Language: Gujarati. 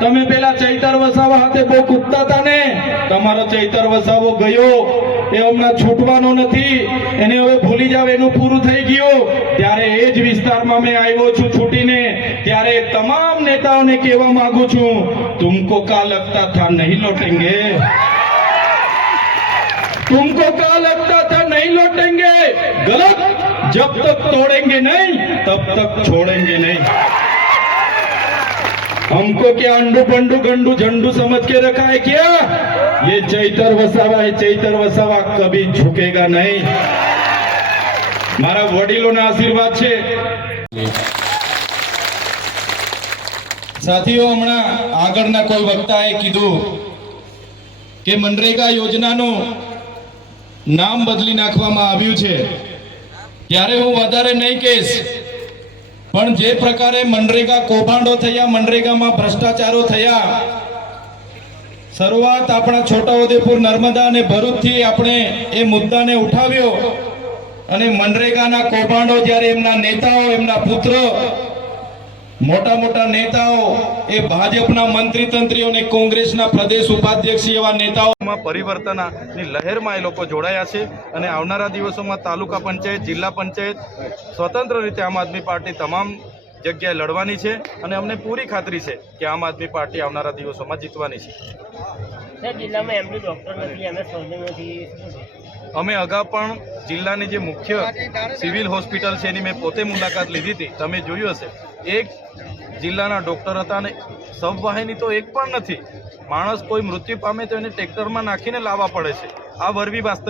તમે પેલા ચૈતર વસાવા હાથે બહુ કૂદતા હતા ને? તમારો ચૈતર વસાવો ગયો. એ હમણાં છૂટવાનો નથી. એને હવે ભૂલી જાવ, એનું પૂરું થઈ ગયું. ત્યારે એ જ વિસ્તારમાં મેં આવ્યો છું છૂટીને. ત્યારે તમામ નેતાઓને કહેવા માંગુ છું, તુમકો કા લગતા થા નહીં લોટેંગે? તુમકો કા લગતા થા નહીં લોટેંગે? ગલત? જબ તક તોડેંગે નહીં, તબ તક છોડેંગે નહીં. हमको क्या अंडू बंडू गंडू झंडू समझ के रखा है क्या ये चैतर वसावा है चैतर वसावा कभी झुकेगा नहीं મારા વડીલોના આશીર્વાદ છે સાથીઓ હમણાં આગળના કોઈ વક્તાએ કીધું કે મનરેગા યોજનાનું નામ બદલી નાખવામાં આવ્યું છે ત્યારે હું વધારે નહીં કહીશ પણ જે પ્રકારે મનરેગા કૌભાંડો થયા, મનરેગામાં ભ્રષ્ટાચારો થયા, શરૂઆત આપણા છોટાઉદેપુર નર્મદા અને ભરૂચથી આપણે એ મુદ્દાને ઉઠાવ્યો અને મનરેગાના કૌભાંડો જ્યારે એમના નેતાઓ, એમના પુત્ર મોટા મોટા નેતાઓ એ ભાજપના મંત્રી તંત્રીઓ અને કોંગ્રેસના પ્રદેશ ઉપાધ્યક્ષ એવા નેતાઓમાં પરિવર્તનની લહેરમાં એ લોકો જોડાયા છે અને આવનારા દિવસોમાં તાલુકા પંચાયત જિલ્લા પંચાયત સ્વતંત્ર રીતે આમ આદમી પાર્ટી તમામ જગ્યાએ લડવાની છે અને અમને પૂરી ખાતરી છે કે આમ આદમી પાર્ટી આવનારા દિવસોમાં જીતવાની છે. જિલ્લામાં એમડી ડોક્ટર નથી એમએસ નથી છે? અમે અગાઉ પણ જિલ્લાની જે મુખ્ય સિવિલ હોસ્પિટલ છે એની મેં પોતે મુલાકાત લીધી હતી. તમે જોયું હશે. એક જિલ્લાના ડૉક્ટર હતા અને સબવાહિની તો એક પણ નથી. માણસ કોઈ મૃત્યુ પામે તો એને ટ્રેક્ટરમાં નાખીને લાવવા પડે છે. આ વરવી વાસ્તવિક